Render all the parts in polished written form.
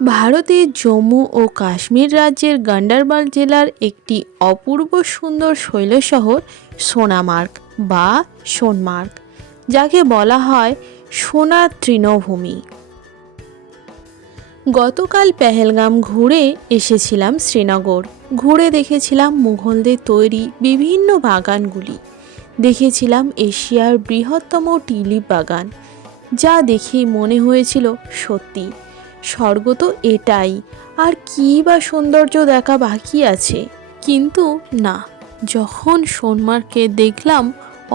ভারতের জম্মু ও কাশ্মীর রাজ্যের গান্ডারবাল জেলার একটি অপূর্ব সুন্দর শৈল শহর সোনামার্গ বা সোনমার্গ, যাকে বলা হয় সোনার তৃণভূমি। গতকাল পেহেলগাম ঘুরে এসেছিলাম শ্রীনগর। ঘুরে দেখেছিলাম মুঘলদের তৈরি বিভিন্ন বাগানগুলি, দেখেছিলাম এশিয়ার বৃহত্তম টিউলিপ বাগান, যা দেখেই মনে হয়েছিল সত্যি স্বর্গ তো এটাই, আর কী বা সৌন্দর্য দেখা বাকি আছে। কিন্তু না, যখন সোনমার্গকে দেখলাম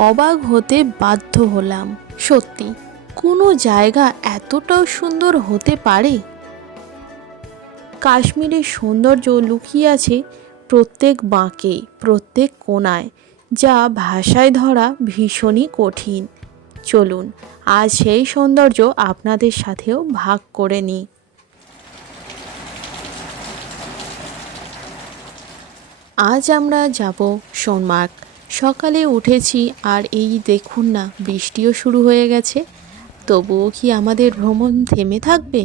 অবাক হতে বাধ্য হলাম। সত্যি কোনো জায়গা এতটাও সুন্দর হতে পারে? কাশ্মীরের সৌন্দর্য লুকিয়ে আছে প্রত্যেক বাঁকে, প্রত্যেক কোণায়, যা ভাষায় ধরা ভীষণই কঠিন। চলুন আজ সেই সৌন্দর্য আপনাদের সাথেও ভাগ করে নিই। আজ আমরা যাব সোনমার্গ। সকালে উঠেছি আর এই দেখুন না, বৃষ্টিও শুরু হয়ে গেছে। তবুও কি আমাদের ভ্রমণ থেমে থাকবে?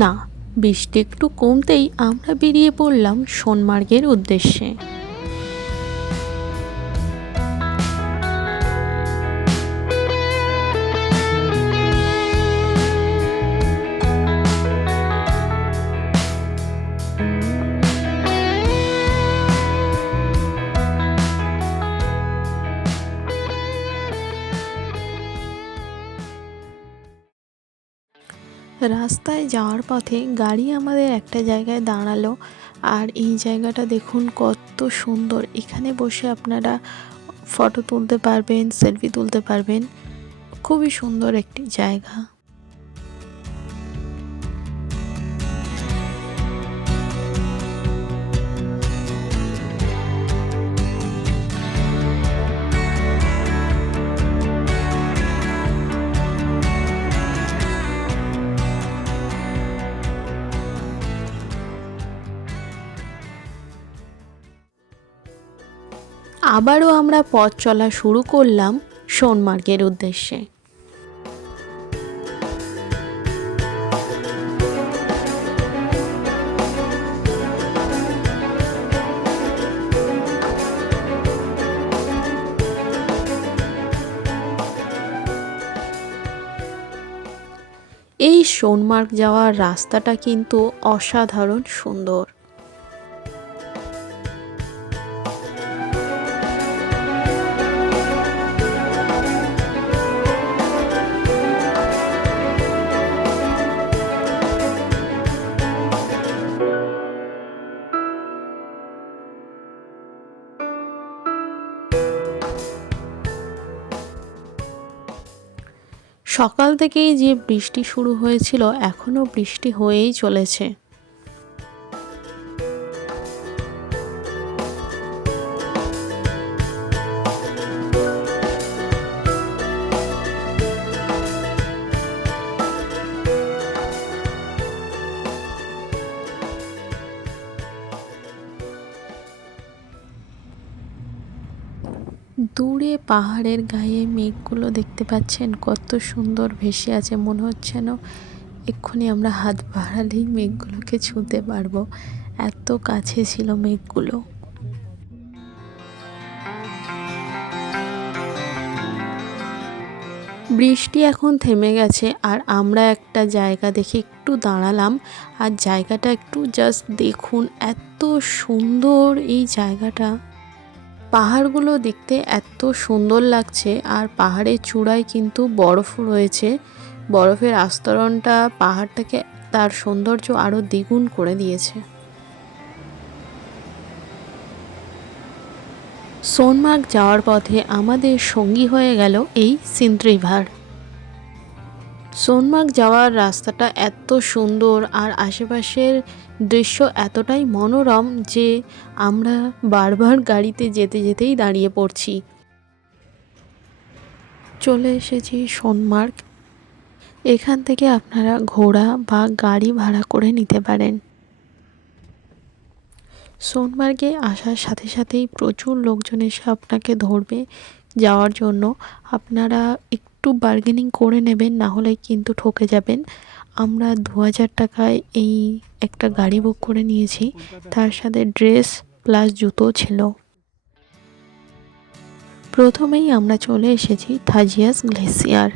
না, বৃষ্টি একটু কমতেই আমরা বেরিয়ে পড়লাম সোনমার্গের উদ্দেশ্যে। রাস্তায় যাওয়ার পথে গাড়ি আমাদের একটা জায়গায় দাঁড়ালো, আর এই জায়গাটা দেখুন কত সুন্দর। এখানে বসে আপনারা ফটো তুলতে পারবেন, সেলফি তুলতে পারবেন। খুবই সুন্দর একটি জায়গা। আবারও আমরা পথ চলা শুরু করলাম সোনমার্গের উদ্দেশ্যে। এই সোনমার্গ যাওয়ার রাস্তাটা কিন্তু অসাধারণ সুন্দর। সকাল থেকেই যে বৃষ্টি শুরু হয়েছিল, এখনও বৃষ্টি হয়েই চলেছে। দূরে পাহাড়ের গায়ে মেঘগুলো দেখতে পাচ্ছেন কত সুন্দর ভেসে আছে। মনে হচ্ছে না এক্ষুনি আমরা হাত বাড়ালেই মেঘগুলোকে ছুঁতে পারবো, এত কাছে ছিল মেঘগুলো। বৃষ্টি এখন থেমে গেছে, আর আমরা একটা জায়গা দেখে একটু দাঁড়ালাম। আর জায়গাটা একটু জাস্ট দেখুন, এত সুন্দর এই জায়গাটা। পাহাড়গুলো দেখতে এত সুন্দর লাগছে, আর পাহাড়ের চূড়ায় কিন্তু বরফ রয়েছে। বরফের আস্তরণটা পাহাড়টাকে তার সৌন্দর্য আরও দ্বিগুণ করে দিয়েছে। সোনমার্গ যাওয়ার পথে আমাদের সঙ্গী হয়ে গেল এই সিন্দ রিভার। সোনমার্গ যাওয়ার রাস্তাটা এত সুন্দর, আর আশেপাশের দৃশ্য এতটাই মনোরম যে আমরা বারবার গাড়িতে যেতে যেতেই দাঁড়িয়ে পড়ছি। চলে এসেছি সোনমার্গ। এখান থেকে আপনারা ঘোড়া বা গাড়ি ভাড়া করে নিতে পারেন। সোনমার্গে আসার সাথে সাথেই প্রচুর লোকজন এসে আপনাকে ধরবে যাওয়ার জন্য। আপনারা একটু বার্গেনিং করে নেবেন, না হলে কিন্তু ঠকে যাবেন। আমরা 2000 টাকায় এই একটা গাড়ি বুক করে নিয়েছি, তার সাথে ড্রেস প্লাস জুতো ছিল। প্রথমেই আমরা চলে এসেছি থাজিয়াস গ্লেসিয়ার।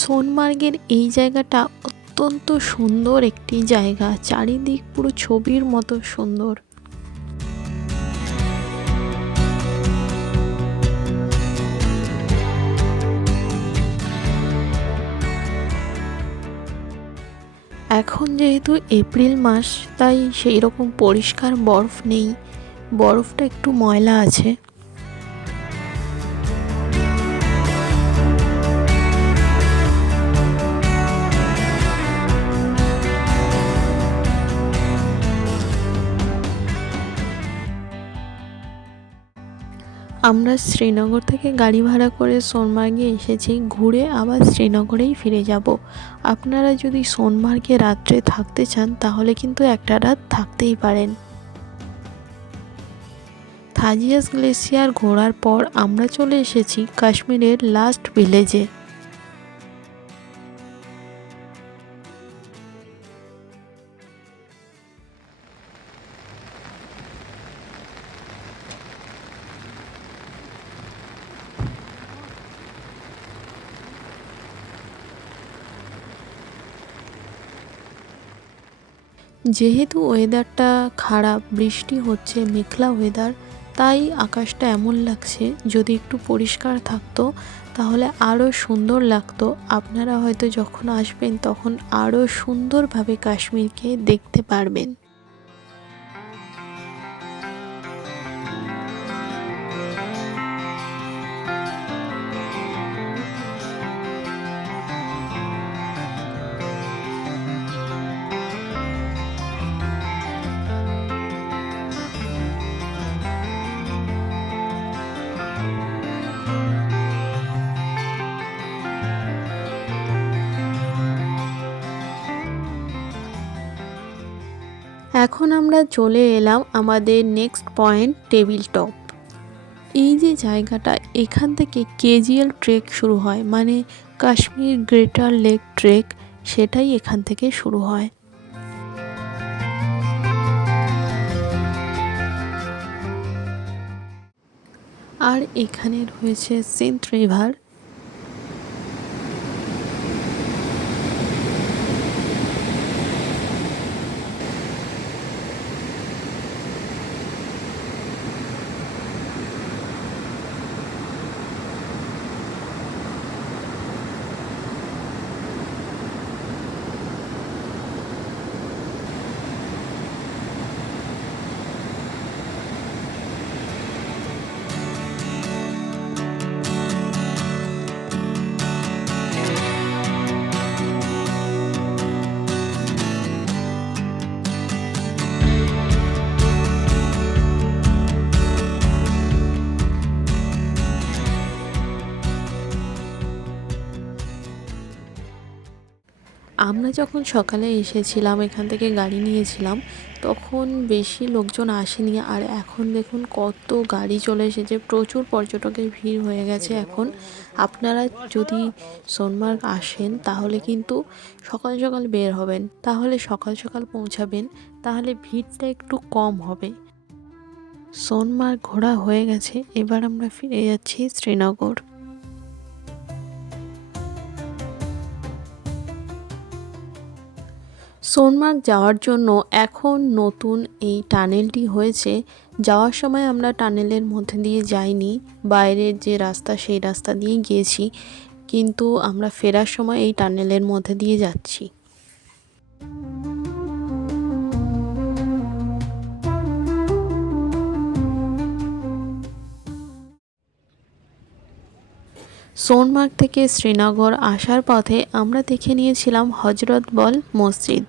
সোনমার্গের এই জায়গাটা অত্যন্ত সুন্দর একটি জায়গা, চারিদিক পুরো ছবির মতো সুন্দর। এখন যেহেতু এপ্রিল মাস, তাই সেই রকম পরিষ্কার বরফ নেই, বরফটা একটু ময়লা আছে। আমরা শ্রীনগর থেকে গাড়ি ভাড়া করে সোনমার্গে এসেছি, ঘুরে আবার শ্রীনগরেই ফিরে যাব। আপনারা যদি সোনমার্গে রাত্রে থাকতে চান তাহলে কিন্তু একটা রাত থাকতেই পারেন। থাজিয়াস গ্লেসিয়ার ঘোরার পর আমরা চলে এসেছি কাশ্মীরের লাস্ট ভিলেজে। যেহেতু ওয়েদারটা খারাপ, বৃষ্টি হচ্ছে, মেঘলা ওয়েদার, তাই আকাশটা এমন লাগছে। যদি একটু পরিষ্কার থাকতো তাহলে আরও সুন্দর লাগতো। আপনারা হয়তো যখন আসবেন তখন আরও সুন্দরভাবে কাশ্মীরকে দেখতে পারবেন। এখন আমরা চলে এলাম আমাদের নেক্সট পয়েন্ট, টেবিল টপ। এই যে জায়গাটা, এখান থেকে কেজিএল ট্রেক শুরু হয়, মানে কাশ্মীর গ্রেটার লেক ট্রেক, সেটাই এখান থেকে শুরু হয়। আর এখানে রয়েছে সিন্ধ রিভার। আমরা যখন সকালে এসেছিলাম, এখান থেকে গাড়ি নিয়েছিলাম, তখন বেশি লোকজন আসেনি। আর এখন দেখুন কত গাড়ি চলে এসেছে, প্রচুর পর্যটকের ভিড় হয়ে গেছে এখন। আপনারা যদি সোনমার্গ আসেন তাহলে কিন্তু সকাল সকাল বের হবেন, তাহলে সকাল সকাল পৌঁছাবেন, তাহলে ভিড়টা একটু কম হবে। সোনমার্গ ঘোরা হয়ে গেছে, এবার আমরা ফিরে যাচ্ছি শ্রীনগর। সোনমার্গ যাওয়ার জন্য এখন নতুন এই টানেলটি হয়েছে। যাওয়ার সময় আমরা টানেলের মধ্যে দিয়ে যাইনি, বাইরের যে রাস্তা সেই রাস্তা দিয়ে গিয়েছি, কিন্তু আমরা ফেরার সময় এই টানেলের মধ্যে দিয়ে যাচ্ছি। সোনমার্গ থেকে শ্রীনগর আসার পথে আমরা দেখে নিয়েছিলাম হজরত বল মসজিদ।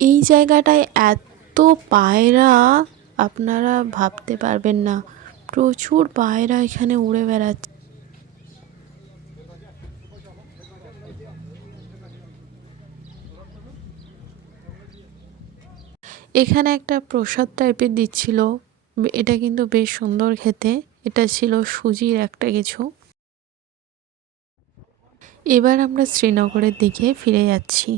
এই জায়গাটায় এত পায়রা আপনারা ভাবতে পারবেন না, প্রচুর পায়রা এখানে উড়ে বেড়াচ্ছে। এখানে একটা প্রসাদ টাইপের দিচ্ছিল, এটা কিন্তু বেশ সুন্দর খেতে। এটা ছিল সুজির একটা কিছু। এবার আমরা শ্রীনগরের দিকে ফিরে যাচ্ছি।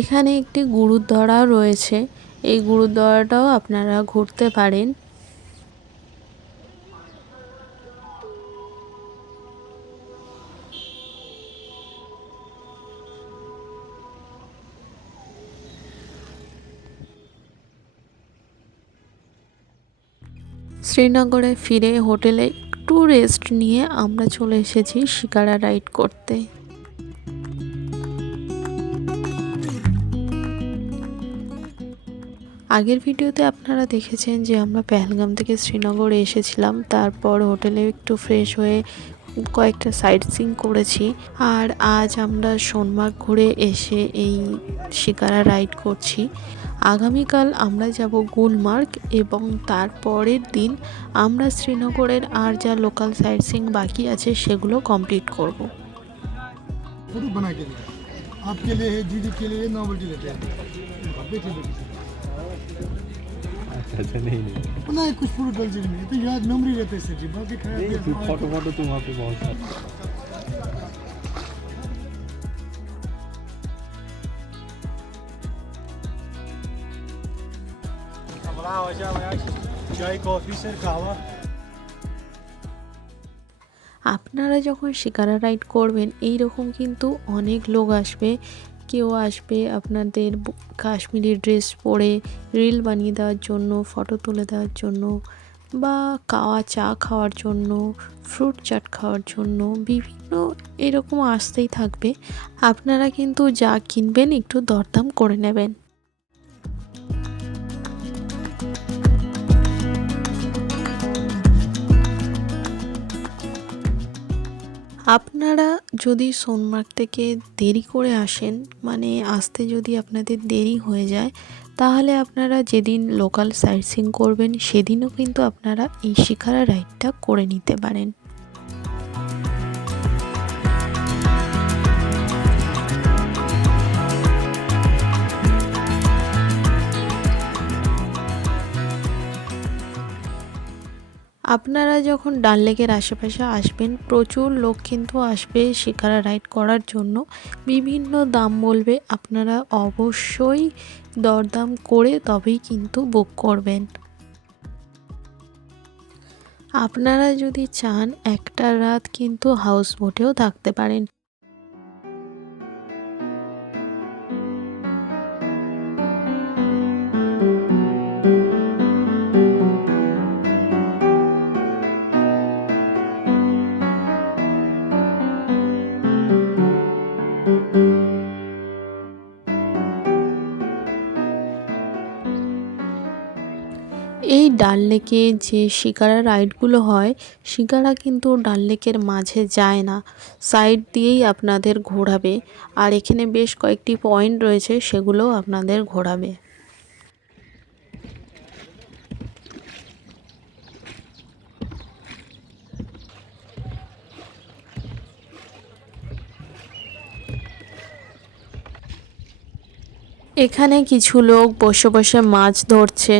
এখানে একটি গুরুদ্বারা রয়েছে, এই গুরুদ্বারাটাও আপনারা ঘুরতে পারেন। শ্রীনগরে ফিরে হোটেলে একটু রেস্ট নিয়ে আমরা চলে এসেছি শিকারা রাইড করতে। আগের ভিডিওতে আপনারা দেখেছেন যে আমরা পেহেলগাম থেকে শ্রীনগরে এসেছিলাম, তারপর হোটেলে একটু ফ্রেশ হয়ে কয়েকটা সাইট সিইং করেছি। আর আজ আমরা সোনমার্গ ঘুরে এসে এই শিকারা রাইড করছি। আগামীকাল আমরা যাব গুলমার্গ এবং তারপরের দিন আমরা শ্রীনগরের আর যা লোকাল সাইট সিইং বাকি আছে সেগুলো কমপ্লিট করব। आपके लिए है, दीदी के लिए नॉवेल्टी लेते हैं। अच्छा नहीं नहीं ना कुछ फ्रूट डल जाएंगे तो याद मेमोरी रहते हैं सर जी, बाकी खराब नहीं, फोटो फोटो तो वहाँ पे बहुत सारे। चाय कॉफी सर खावा। আপনারা যখন শিকারা রাইড করবেন এই রকম কিন্তু অনেক লোক আসবে। কেউ আসবে আপনাদের কাশ্মীরি ড্রেস পরে রিল বানিয়ে দেওয়ার জন্য, ফটো তুলে দেওয়ার জন্য, বা চা খাওয়ার জন্য, ফ্রুট চাট খাওয়ার জন্য, বিভিন্ন এরকম আসতেই থাকবে। আপনারা কিন্তু যা কিনবেন একটু দরদাম করে নেবেন। আপনারা যদি সোনমার্গ থেকে দেরি করে আসেন, মানে আসতে যদি আপনাদের দেরি হয়ে যায়, তাহলে আপনারা যেদিন লোকাল সাইট সিইং করবেন সেদিনও কিন্তু আপনারা এই শিকারা রাইডটা করে নিতে পারেন। আপনারা যখন ডাল লেকের আশেপাশে আসবেন প্রচুর লোক কিন্তু আসবে শিকারা রাইড করার জন্য। বিভিন্ন দাম বলবে, আপনারা অবশ্যই দরদাম করে তবেই কিন্তু বুক করবেন। আপনারা যদি চান একটা রাত কিন্তু হাউস বোটেও থাকতে পারেন। এই ডাল লেকে যে শিকারা রাইডগুলো হয়, শিকারা কিন্তু ডাল লেকের মাঝে যায় না, সাইড দিয়েই আপনাদের ঘোরাবে। আর এখানে বেশ কয়েকটি পয়েন্ট রয়েছে, সেগুলোও আপনাদের ঘোরাবে। এখানে কিছু লোক বসে বসে মাছ ধরছে।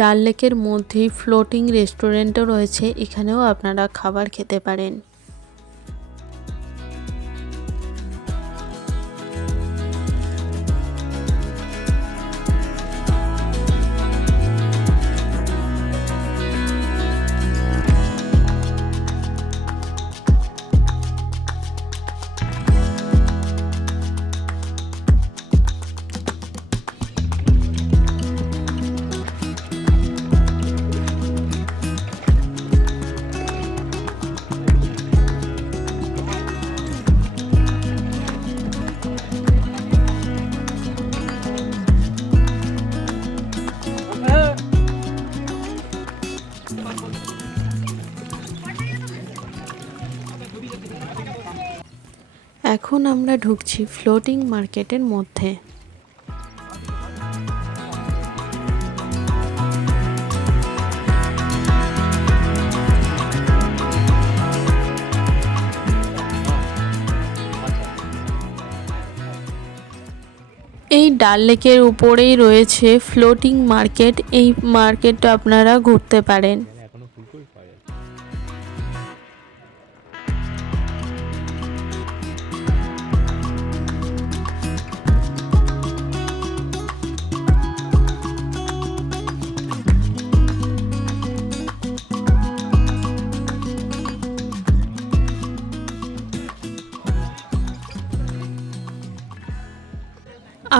ডাল লেকের মধ্যেই ফ্লোটিং রেস্টুরেন্টও রয়েছে, এখানেও আপনারা খাবার খেতে পারেন। এখন আমরা ঢুকছি ফ্লোটিং মার্কেটের মধ্যে। এই ডাল লেকের উপরেই রয়েছে ফ্লোটিং মার্কেট, এই মার্কেটটা আপনারা ঘুরতে পারেন। এখনো ফুলকপি পাওয়া যায়।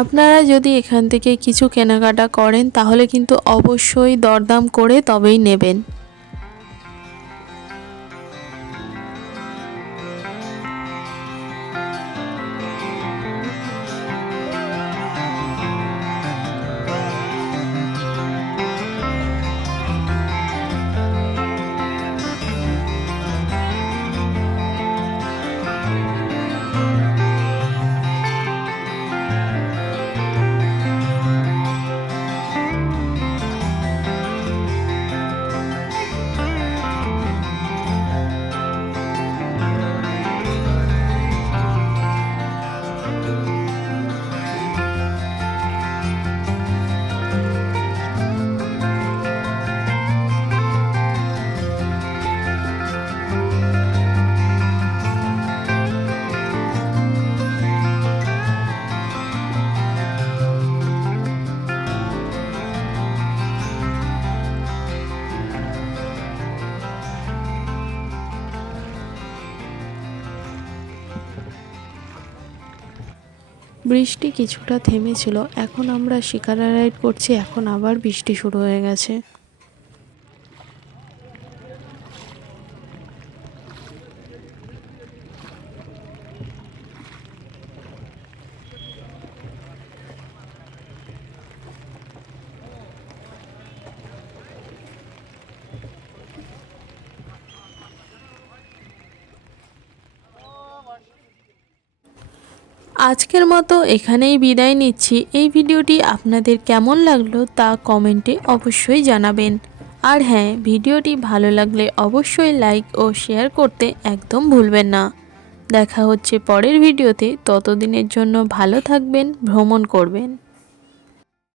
আপনারা যদি এখান থেকে কিছু কেনাকাটা করেন তাহলে কিন্তু অবশ্যই দরদাম করে তবেই নেবেন। বৃষ্টি কিছুটা থেমেছিল, এখন আমরা শিকারা রাইড করছি, এখন আবার বৃষ্টি শুরু হয়ে গেছে। আজকের মতো এখানেই বিদায় নিচ্ছি। এই ভিডিওটি আপনাদের কেমন লাগলো তা কমেন্টে অবশ্যই জানাবেন। আর হ্যাঁ, ভিডিওটি ভালো লাগলে অবশ্যই লাইক ও শেয়ার করতে একদম ভুলবেন না। দেখা হচ্ছে পরের ভিডিওতে, ততদিনের জন্য ভালো থাকবেন, ভ্রমণ করবেন।